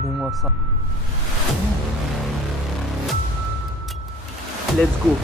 Regardez-moi ça. Let's go.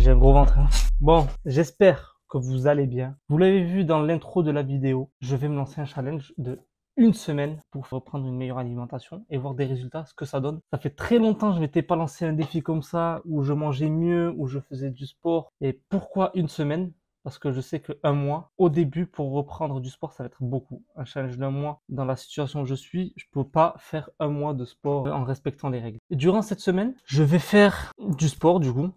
J'ai un gros ventre. Bon, j'espère que vous allez bien. Vous l'avez vu dans l'intro de la vidéo, je vais me lancer un challenge de une semaine pour reprendre une meilleure alimentation et voir des résultats, ce que ça donne. Ça fait très longtemps que je m'étais pas lancé un défi comme ça, où je mangeais mieux, où je faisais du sport. Et pourquoi une semaine? Parce que je sais qu'un mois, au début, pour reprendre du sport, ça va être beaucoup. Un challenge d'un mois, dans la situation où je suis, je peux pas faire un mois de sport en respectant les règles. Et durant cette semaine, je vais faire du sport, du coup.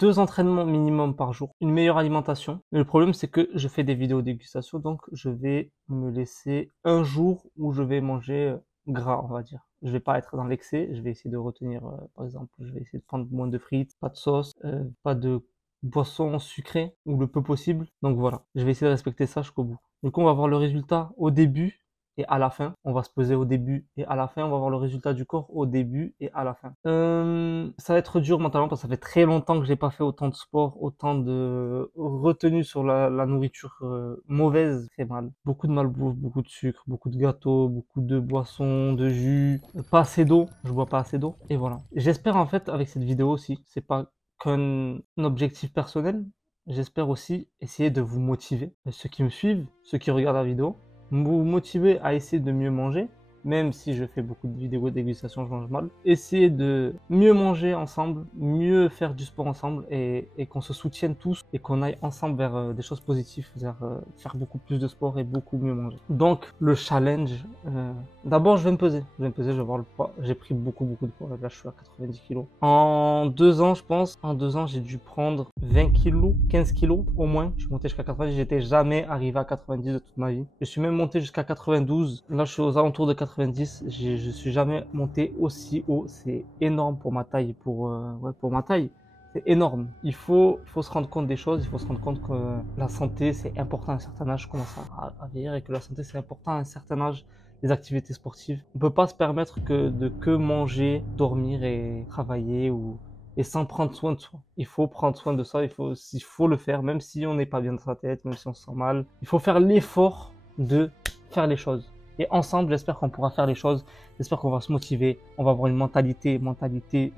2 entraînements minimum par jour, une meilleure alimentation. Mais le problème, c'est que je fais des vidéos dégustation, donc je vais me laisser un jour où je vais manger gras, on va dire. Je vais pas être dans l'excès, je vais essayer de retenir, par exemple, je vais essayer de prendre moins de frites, pas de sauce, pas de boisson sucrée, ou le peu possible. Donc voilà, je vais essayer de respecter ça jusqu'au bout. Du coup, on va voir le résultat au début et à la fin. On va se peser au début et à la fin. On va voir le résultat du corps au début et à la fin. Ça va être dur mentalement parce que ça fait très longtemps que j'ai pas fait autant de sport, autant de retenue sur la nourriture mauvaise. Fait mal. Beaucoup de malbouffe, beaucoup de sucre, beaucoup de gâteaux, beaucoup de boissons, de jus. Pas assez d'eau. Je bois pas assez d'eau. Et voilà. J'espère en fait avec cette vidéo aussi, c'est pas qu'un objectif personnel. J'espère aussi essayer de vous motiver. Ceux qui me suivent, ceux qui regardent la vidéo, vous motiver à essayer de mieux manger, même si je fais beaucoup de vidéos de dégustation, je mange mal. Essayer de mieux manger ensemble, mieux faire du sport ensemble et qu'on se soutienne tous et qu'on aille ensemble vers des choses positives, vers faire beaucoup plus de sport et beaucoup mieux manger. Donc le challenge, d'abord je vais me peser, je vais voir le poids. J'ai pris beaucoup de poids, là je suis à 90 kg. En 2 ans je pense, en 2 ans j'ai dû prendre 20 kg, 15 kg au moins. Je suis monté jusqu'à 90, j'étais jamais arrivé à 90 de toute ma vie. Je suis même monté jusqu'à 92, là je suis aux alentours de 90, je suis jamais monté aussi haut, c'est énorme pour ma taille, pour ma taille. C'est énorme. Il faut se rendre compte des choses, il faut se rendre compte que la santé c'est important à un certain âge, je commence à vieillir et que la santé c'est important à un certain âge, les activités sportives. On peut pas se permettre que manger, dormir et travailler et sans prendre soin de soi. Il faut prendre soin de ça, il faut le faire, même si on n'est pas bien dans sa tête, même si on se sent mal. Il faut faire l'effort de faire les choses. Et ensemble, j'espère qu'on pourra faire les choses. J'espère qu'on va se motiver. On va avoir une mentalité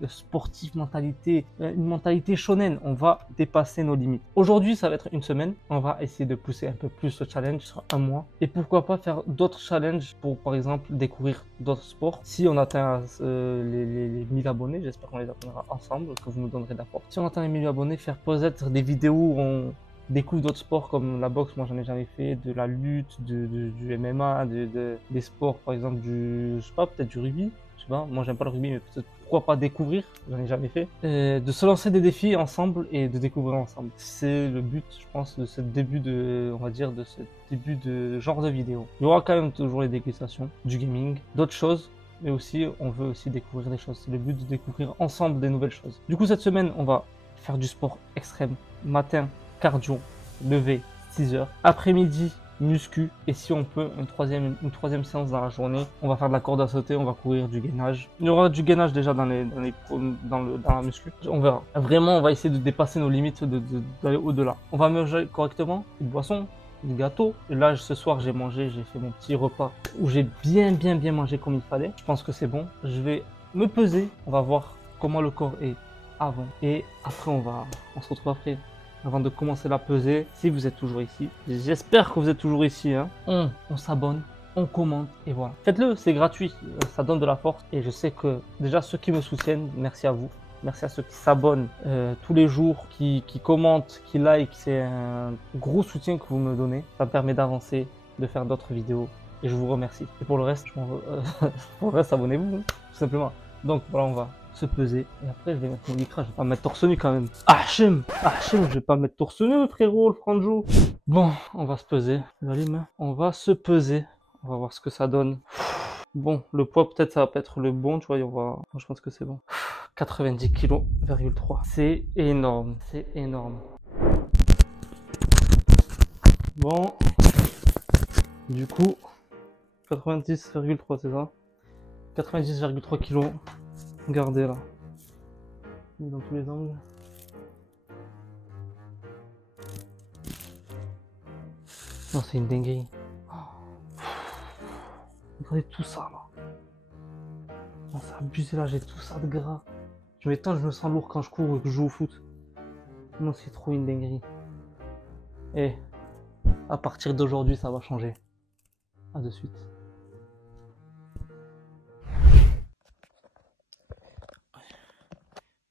sportive, une mentalité shonen. On va dépasser nos limites. Aujourd'hui, ça va être une semaine. On va essayer de pousser un peu plus ce challenge sur un mois. Et pourquoi pas faire d'autres challenges pour, par exemple, découvrir d'autres sports. Si on atteint les 1000 abonnés, j'espère qu'on les atteindra ensemble, que vous nous donnerez d'apport. Si on atteint les 1000 abonnés, faire peut-être des vidéos où on découvre d'autres sports comme la boxe, moi j'en ai jamais fait, de la lutte, du MMA, des sports par exemple je sais pas, peut-être du rugby, je sais pas, moi j'aime pas le rugby mais peut-être pourquoi pas découvrir, j'en ai jamais fait, de se lancer des défis ensemble et de découvrir ensemble. C'est le but je pense de ce début de, on va dire de ce début de genre de vidéo. Il y aura quand même toujours les dégustations, du gaming, d'autres choses. Mais aussi, on veut aussi découvrir des choses. C'est le but de découvrir ensemble des nouvelles choses. Du coup, cette semaine, on va faire du sport extrême. Matin, cardio, lever, 6 heures. Après-midi, muscu. Et si on peut, une troisième séance dans la journée. On va faire de la corde à sauter, on va courir du gainage. Il y aura du gainage déjà dans la muscu. On verra. Vraiment, on va essayer de dépasser nos limites, d'aller au-delà. On va manger correctement, une boisson, du gâteau. Et là, ce soir, j'ai fait mon petit repas où j'ai bien mangé comme il fallait. Je pense que c'est bon. Je vais me peser. On va voir comment le corps est avant. Et après, on se retrouve après. Avant de commencer la pesée, si vous êtes toujours ici. J'espère que vous êtes toujours ici. Hein. On s'abonne, on commente et voilà. Faites-le, c'est gratuit. Ça donne de la force. Et je sais que déjà ceux qui me soutiennent, merci à vous. Merci à ceux qui s'abonnent tous les jours, qui commentent, qui like. C'est un gros soutien que vous me donnez. Ça me permet d'avancer, de faire d'autres vidéos. Et je vous remercie. Et pour le reste, abonnez-vous, hein, tout simplement. Donc voilà, on va se peser. Et après, je vais mettre mon lycra. Je vais pas me mettre torse nu quand même. Hachem, je vais pas mettre torse nu, frérot, le franjo. Bon, on va se peser. On va se peser. On va voir ce que ça donne. Bon, le poids, peut-être, ça va pas être le bon, tu vois. Je pense que c'est bon. 90 kg,3. C'est énorme, c'est énorme. Bon, du coup, 90,3 c'est ça? 90,3 kg. Regardez là. Dans tous les angles. Non, c'est une dinguerie. Oh. Regardez tout ça là. Non, c'est abusé là, j'ai tout ça de gras. Je m'étonne, je me sens lourd quand je cours et que je joue au foot. Non, c'est trop une dinguerie. Et à partir d'aujourd'hui, ça va changer. À de suite.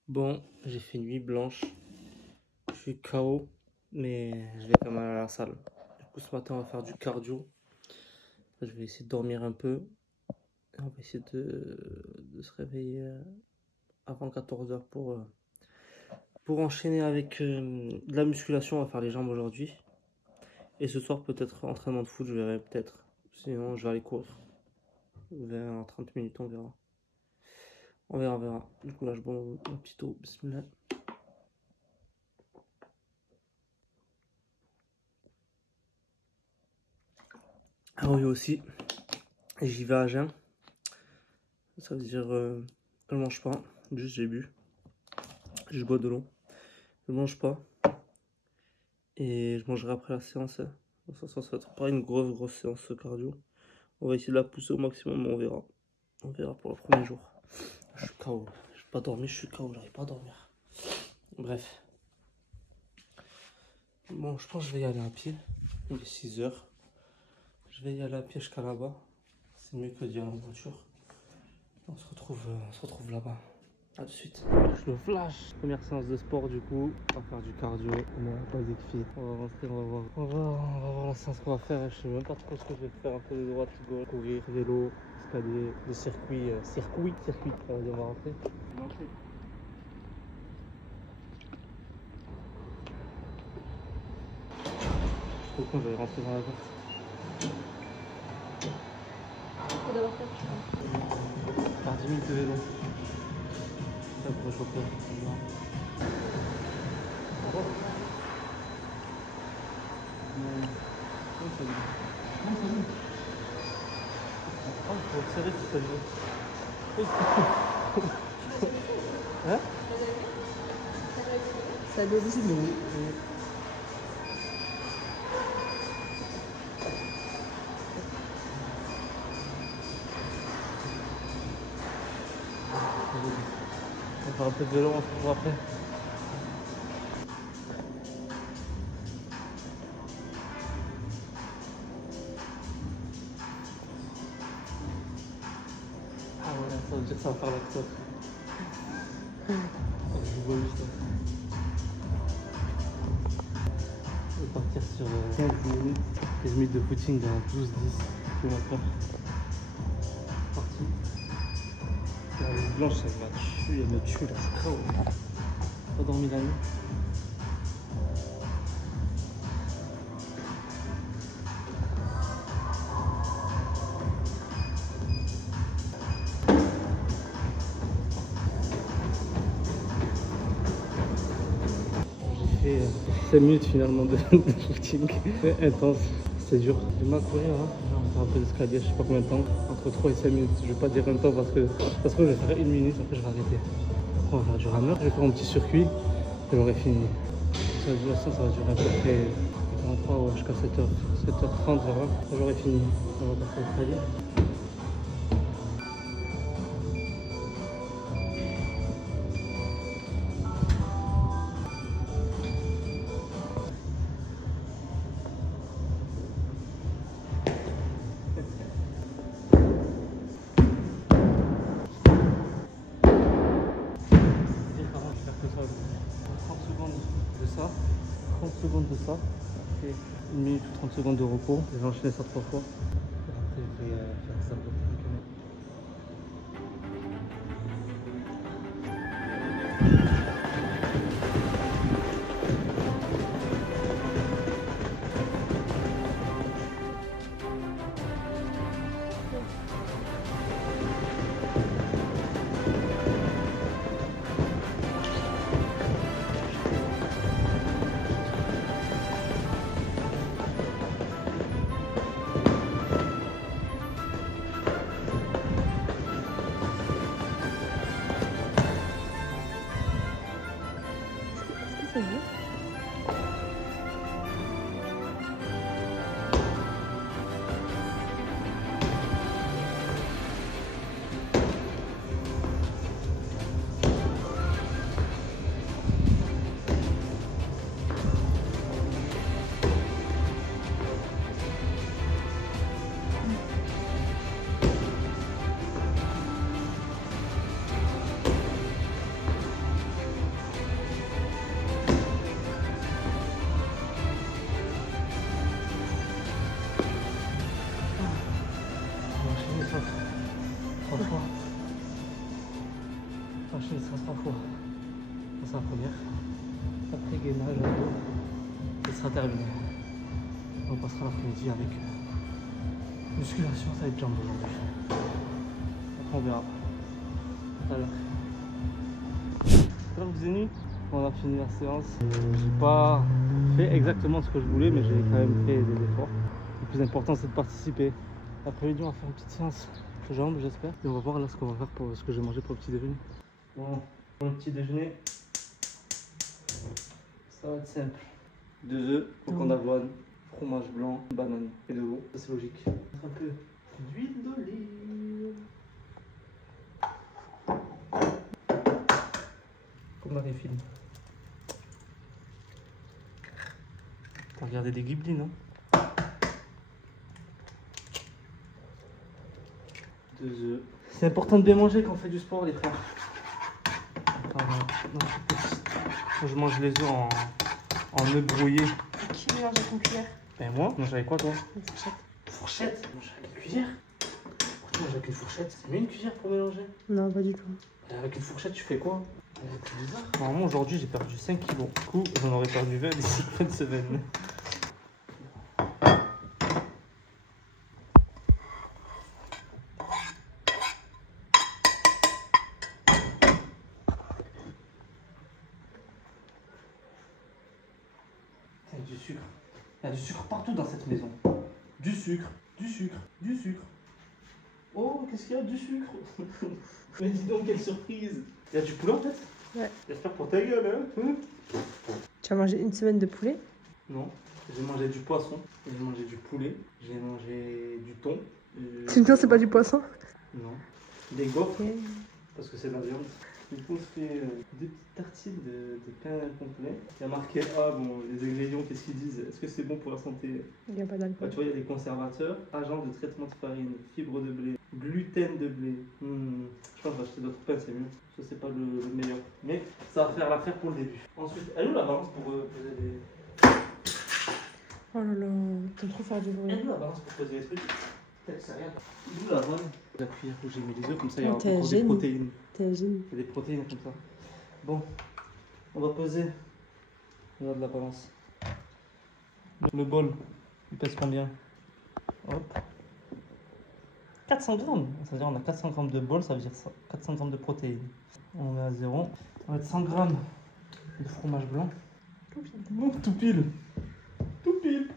Bon, j'ai fait nuit blanche. Je suis KO, mais je vais quand même aller à la salle. Du coup, ce matin, on va faire du cardio. Je vais essayer de dormir un peu. Et on va essayer de se réveiller avant 14 h pour enchaîner avec de la musculation. On va faire les jambes aujourd'hui. Et ce soir, peut-être entraînement de foot, je verrai peut-être. Sinon, je vais aller courir. Vers 30 minutes, on verra. On verra, on verra. Du coup, là, je bois ma petite eau. Bismillah. Ah oui, aussi, j'y vais à jeun. Ça veut dire je mange pas. Juste, j'ai bu. Je bois de l'eau. Je mange pas. Et je mangerai après la séance. Ça va être pas une grosse séance cardio. On va essayer de la pousser au maximum, mais on verra. On verra pour le premier jour. Je suis KO. Je n'ai pas dormi, je suis KO, j'arrive pas à dormir. Bref. Bon, je pense que je vais y aller à pied. Il est 6 h. Je vais y aller à pied jusqu'à là-bas. C'est mieux que d'y aller en voiture. On se retrouve là-bas. A de suite. Je flash. Première séance de sport du coup. On va faire du cardio. On va pas fit. On va rentrer, on va voir. On va voir la séance qu'on va faire. Je sais même pas trop ce que je vais faire. Un peu de droite, de gauche, courir, vélo, escalier, le circuit. On va rentrer. Trop con, j'allais rentrer dans la porte. Faut d'abord faire, je crois. Par 10 minutes de vélo. Ça pour chauffer. Ah bon? Non, ça vient. Non, ça vient. Oh, il faut observer si ça vient. Hein? Ça dévisse. Oui. On va faire un peu de vélo, on se retrouve après. Ah ouais, ça veut dire que ça va faire la cote. Je vois juste ça. On va partir sur 15 minutes de footing dans 12-10 km/h. Parti. La lune blanche, elle me tue là, c'est trop. Pas dormi la nuit. J'ai fait 5 minutes finalement de footing. C'est intense, c'est dur. Je vais courir, hein. On va faire un peu d'escalier, je sais pas combien de temps. Entre 3 et 5 minutes. Je vais pas dire un temps parce que je vais faire 1 minute, après je vais arrêter. Après on va faire du rameur, je vais faire un petit circuit et j'aurai fini. Ça va durer à peu près 43 jusqu'à 7h30, j'aurai fini. On va passer l'escalier. Et 1 minute ou 30 secondes de repos. Je vais enchaîner ça 3 fois. Et après, je vais faire ça pour 5 km. Enchaîner, ça sera 3 fois. Ça sera la première. Après gainage à dos, ce sera terminé. On passera l'après-midi avec musculation, ça va être jambes aujourd'hui. Après on verra. Tout à l'heure. Tout à l'heure vous êtes venus, on a fini la séance. J'ai pas fait exactement ce que je voulais, mais j'ai quand même fait des efforts. Le plus important c'est de participer. L'après-midi on va faire une petite séance de jambes j'espère. Et on va voir là ce qu'on va faire pour ce que j'ai mangé pour le petit déjeuner. Bon, pour le petit déjeuner, ça va être simple. 2 œufs, flocons d'avoine, fromage blanc, banane et de l'eau. Ça c'est logique. Un peu d'huile d'olive. Comme dans les films. T'as regardé des Ghibli, non? 2 œufs. C'est important de bien manger quand on fait du sport, les frères. Moi, je mange les œufs en œufs brouillés. Qui mélange avec une cuillère? Ben moi, mange avec quoi toi? Une fourchette. Fourchette? Mange avec une cuillère? Pourquoi tu manges avec une fourchette? C'est mieux une cuillère pour mélanger? Non, pas du tout. Avec une fourchette, tu fais quoi? C'est bizarre. Normalement, aujourd'hui, j'ai perdu 5 kilos. Du coup, j'en aurais perdu 20 d'ici fin de semaine. Il y a du sucre. Il y a du sucre partout dans cette maison. Du sucre, du sucre, du sucre. Oh, qu'est-ce qu'il y a? Du sucre. Mais dis donc, quelle surprise. Il y a du poulet en fait? Ouais. J'espère pour ta gueule, hein. Tu as mangé une semaine de poulet? Non, j'ai mangé du poisson, j'ai mangé du poulet, j'ai mangé du thon. Non, c'est pas du poisson. Non. Des gaufres, Ok. parce que c'est de la viande. Du coup, on se fait 2 petites tartines de pain complet. Il y a marqué, ah bon, les ingrédients, qu'est-ce qu'ils disent? Est-ce que c'est bon pour la santé? Il n'y a pas Bah, d'alcool. tu vois, il y a des conservateurs, agents de traitement de farine, fibres de blé, gluten de blé. Je pense que acheter d'autres pains, c'est mieux. Ça, c'est pas le meilleur. Mais ça va faire l'affaire pour le début. Ensuite, elle est où la balance pour peser les... Oh là là, t'aimes trop faire du bruit. Elle est où la balance pour peser les trucs? Peut-être c'est rien. Elle est où la bonne? La cuillère où j'ai mis les œufs, comme ça il y a Oh, t'es encore des génie. protéines. T'es un génie. Il y a des protéines comme ça. Bon, on va peser. Regarde la balance. Le bol, il pèse combien? Hop. 400 grammes. Ça veut dire on a 400 grammes de bol, ça veut dire 400 grammes de protéines. On met à 0. On va mettre 100 grammes de fromage blanc. Oh, tout pile. Tout pile.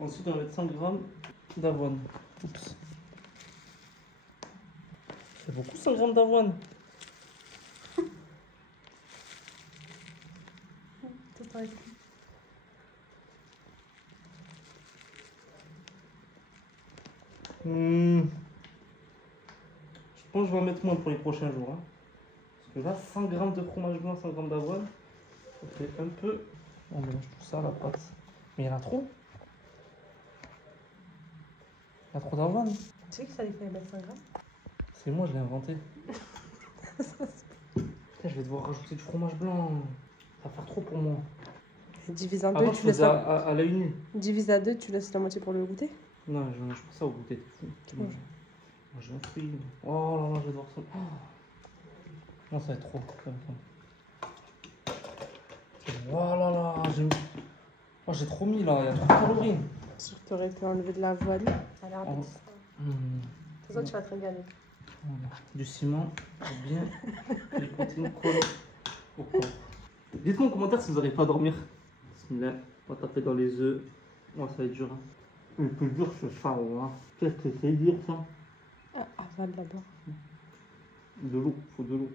Ensuite, on va mettre 100 grammes d'avoine. Oups. C'est beaucoup 100 grammes d'avoine. C'est pareil. Je pense que je vais en mettre moins pour les prochains jours. Hein. Parce que là, 100 grammes de fromage blanc, 100 grammes d'avoine, ça fait un peu. On mélange tout ça à la pâte. Mais il y en a trop. Il y a trop d'avoine. Tu sais que ça lui fait mettre 5 grammes? C'est moi, je l'ai inventé. Putain, je vais devoir rajouter du fromage blanc. Ça va faire trop pour moi. Divise en Avant, deux, je tu laisses faisais la... à l'œil nu. Divise à deux, tu laisses la moitié pour le goûter? Non, je mange pas ça au goûter, t'es fou. Ouais. Moi, j'ai un fruit. Oh là là, je vais devoir ça. Oh. Non, ça va être trop. Oh là là, j'ai trop mis là, il y a trop de calories. Sûr que t'aurais pu enlever de la voile. Ça a l'air Oh. appétissant. C'est ça, tu vas te régaler. Voilà. Du ciment, pour bien les protéines collent au corps. Dites-moi en commentaire si vous n'arrivez pas à dormir. Bismillah, on va taper dans les œufs. Oh, ça va être dur. Hein. Le plus dur, c'est ça. Hein. Qu'est-ce que c'est dur ça? Ah, avale d'abord. De l'eau, faut de l'eau.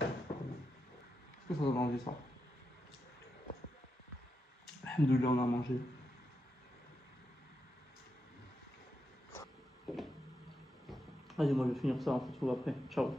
Est-ce que ça donne envie ça? Alhamdoulilah, on a mangé. Allez, moi je vais finir ça, on se retrouve après. Ciao.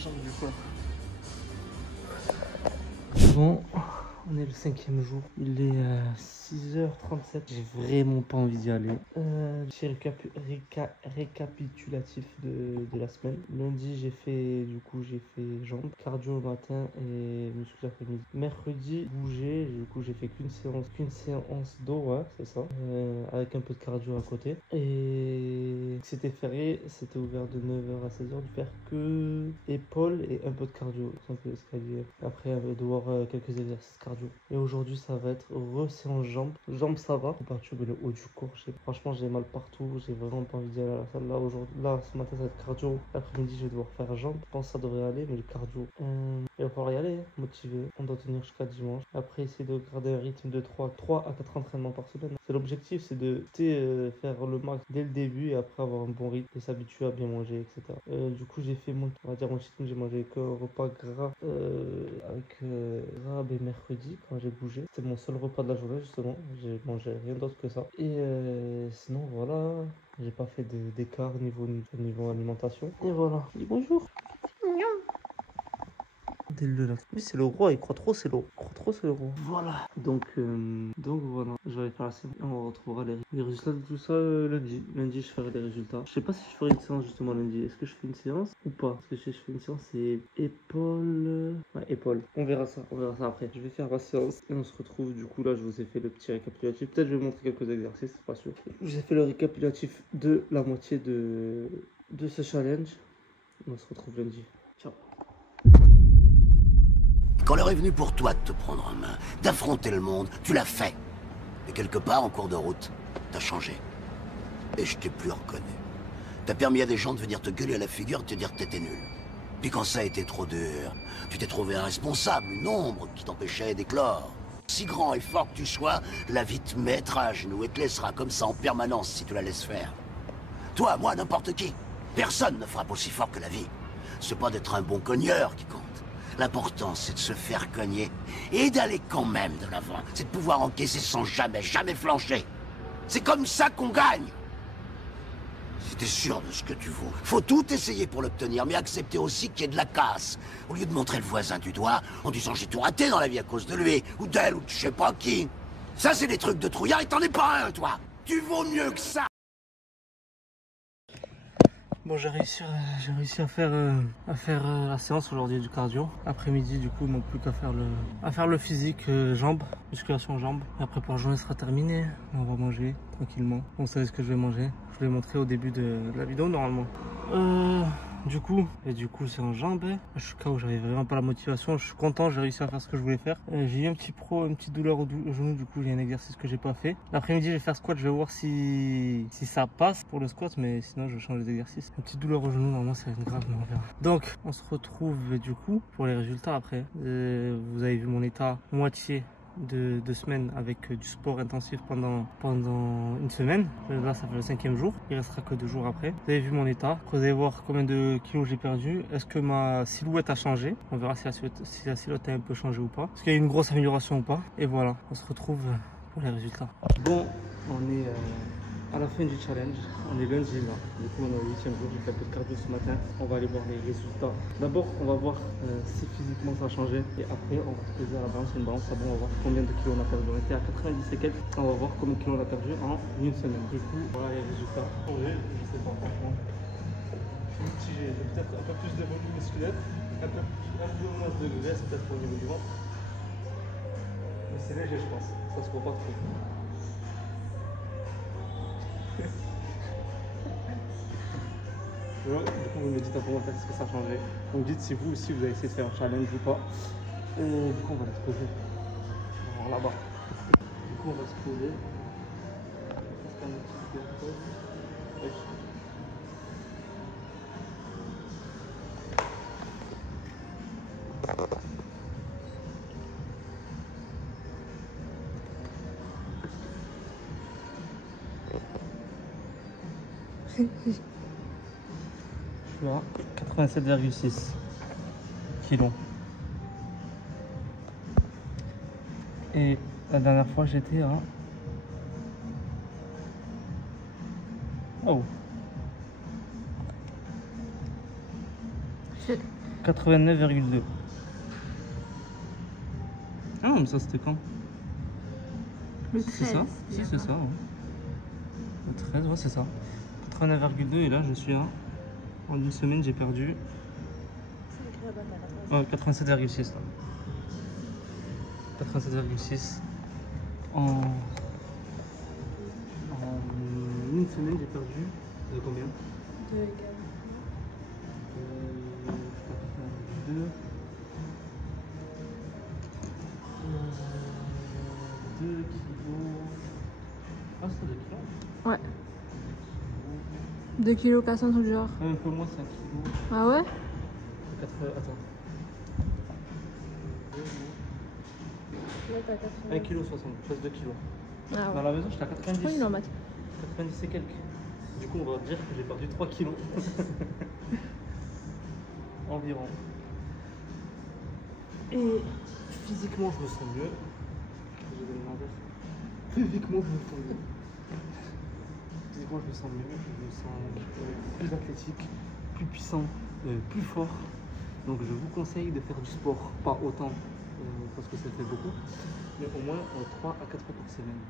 jambe du coup là. Bon, on est le 5e jour, il est 6h37, j'ai vraiment pas envie d'y aller. Petit récapitulatif de la semaine. Lundi j'ai fait jambes, cardio le matin et muscu l'après-midi. Mercredi bougé, du coup j'ai fait qu'une séance d'eau, ouais c'est ça, avec un peu de cardio à côté. Et c'était férié, c'était ouvert de 9h à 16h, de faire que épaules et un peu de cardio, un peu d'escalier. Après devoir quelques exercices cardio. Et aujourd'hui ça va être séance jambes. Jambes ça va, en particulier le haut du corps, franchement j'ai mal partout, j'ai vraiment pas envie d'y aller à la salle. Là aujourd'hui, là ce matin ça va être cardio, l'après-midi je vais devoir faire jambes. Je pense que ça devrait aller, mais le cardio, il va falloir y aller, motivé. On doit tenir jusqu'à dimanche. Après essayer de garder un rythme de 3 à 4 entraînements par semaine. C'est l'objectif, c'est de faire le max dès le début et après avoir un bon rythme et s'habituer à bien manger, etc. Du coup j'ai fait mon cheat, j'ai mangé qu'un repas gras avec rab et mercredi quand j'ai bougé. C'était mon seul repas de la journée justement, j'ai mangé rien d'autre que ça. Et sinon voilà, j'ai pas fait d'écart niveau alimentation. Et voilà, dis bonjour. Oui, c'est le roi, il croit trop, c'est le roi. Voilà. Donc voilà, je vais faire la séance. On retrouvera les résultats de tout ça lundi. Lundi, je ferai les résultats. Je sais pas si je ferai une séance justement lundi. Est-ce que je fais une séance ou pas? Parce que si je fais une séance, c'est épaules. Ouais, épaules. On verra ça après. Je vais faire ma séance et on se retrouve. Du coup, là, je vous ai fait le petit récapitulatif. Peut-être je vais vous montrer quelques exercices, c'est pas sûr. Je vous ai fait le récapitulatif de la moitié de ce challenge. On se retrouve lundi. Ciao. Quand l'heure est venue pour toi de te prendre en main, d'affronter le monde, tu l'as fait. Et quelque part, en cours de route, t'as changé. Et je t'ai plus reconnu. T'as permis à des gens de venir te gueuler à la figure et te dire que t'étais nul. Puis quand ça a été trop dur, tu t'es trouvé un responsable, une ombre qui t'empêchait d'éclore. Si grand et fort que tu sois, la vie te mettra à genoux et te laissera comme ça en permanence si tu la laisses faire. Toi, moi, n'importe qui. Personne ne frappe aussi fort que la vie. C'est pas d'être un bon cogneur qui compte. L'important, c'est de se faire cogner et d'aller quand même de l'avant. C'est de pouvoir encaisser sans jamais flancher. C'est comme ça qu'on gagne. Si t'es sûr de ce que tu vaux, faut tout essayer pour l'obtenir, mais accepter aussi qu'il y ait de la casse. Au lieu de montrer le voisin du doigt en disant j'ai tout raté dans la vie à cause de lui, ou d'elle, ou de je sais pas qui. Ça, c'est des trucs de trouillard et t'en es pas un, toi. Tu vaux mieux que ça. Bon, j'ai réussi à faire la séance aujourd'hui du cardio. Après-midi, du coup, il manque plus qu'à faire le physique, jambes, musculation jambes. Et après, pour la journée sera terminée. On va manger tranquillement. Vous savez ce que je vais manger. Je vous l'ai montré au début de la vidéo normalement. Du coup, c'est en jambes. Je suis KO, j'avais vraiment pas la motivation. Je suis content, j'ai réussi à faire ce que je voulais faire. J'ai eu une petite douleur au genou, du coup, il y a un exercice que j'ai pas fait. L'après-midi, je vais faire squat, je vais voir si ça passe pour le squat, mais sinon, je change les exercices. Une petite douleur au genou, normalement, c'est une grave, mais on verra. Donc, on se retrouve du coup pour les résultats après. Vous avez vu mon état moitié de 2 semaines avec du sport intensif pendant une semaine. Là ça fait le 5e jour, il restera que 2 jours après. Vous avez vu mon état, vous allez voir combien de kilos j'ai perdu. Est-ce que ma silhouette a changé? On verra si la silhouette a un peu changé ou pas, est-ce qu'il y a une grosse amélioration ou pas. Et voilà, on se retrouve pour les résultats. Bon, on est à la fin du challenge, on est lundi là, du coup on est au 8e jour, j'ai fait un peu de cardio ce matin, on va aller voir les résultats. D'abord on va voir si physiquement ça a changé et après on va se poser à la balance, une balance, ça bon, on va voir combien de kilos on a perdu. On était à 90 et quelques, on va voir combien de kilos on a perdu en une semaine. Du coup voilà les résultats. Oui, je sais pas franchement. Je suis mitigé, j'ai peut-être un peu plus de volume musculaire, un peu moins de graisse peut-être au niveau du ventre. Mais c'est léger je pense, ça se voit pas trop. Du coup, vous me dites en commentaire ce que ça a changé. Vous me dites si vous aussi vous avez essayé de faire un challenge ou pas. Et du coup, on va se poser. On va voir là-bas. Du coup, on va se poser. Là, 87,6 kilos. Et la dernière fois j'étais à... Oh. 89,2. Ah non, mais ça c'était quand? Le C'est ça? 13, Si, c'est ça. Ouais. Le 13, ouais, c'est ça. 89,2 et là je suis à. En une semaine, j'ai perdu. Ouais, 87,6 là. 87,6. En une semaine, j'ai perdu. De combien? 2 égales. 2. 2 kilos. Ah, c'est 2 kilos. Ouais. 2 kg 400 tout le genre. Un peu moins, 5 kilos. Ah ouais? 4, attends. Là t'as 80. 1 kg 60, presque 2 kilos. Ah Dans ouais. la maison, j'étais à 90. Pourquoi il en maths? 90 et quelques. Du coup, on va dire que j'ai perdu 3 kilos. Environ. Et physiquement, je me sens mieux. Je vais demander. Physiquement, je me sens mieux. Physiquement, je me sens mieux. Je me sens plus athlétique, plus puissant, plus fort. Donc, je vous conseille de faire du sport. Pas autant, parce que ça fait beaucoup, mais au moins 3 à 4 fois par semaine.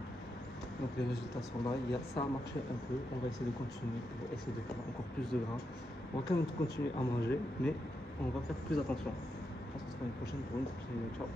Donc les résultats sont là, ça a marché un peu, on va essayer de continuer pour essayer de faire encore plus de gras. On va quand même continuer à manger, mais on va faire plus attention. Je pense que ce sera une prochaine pour une prochaine. Ciao.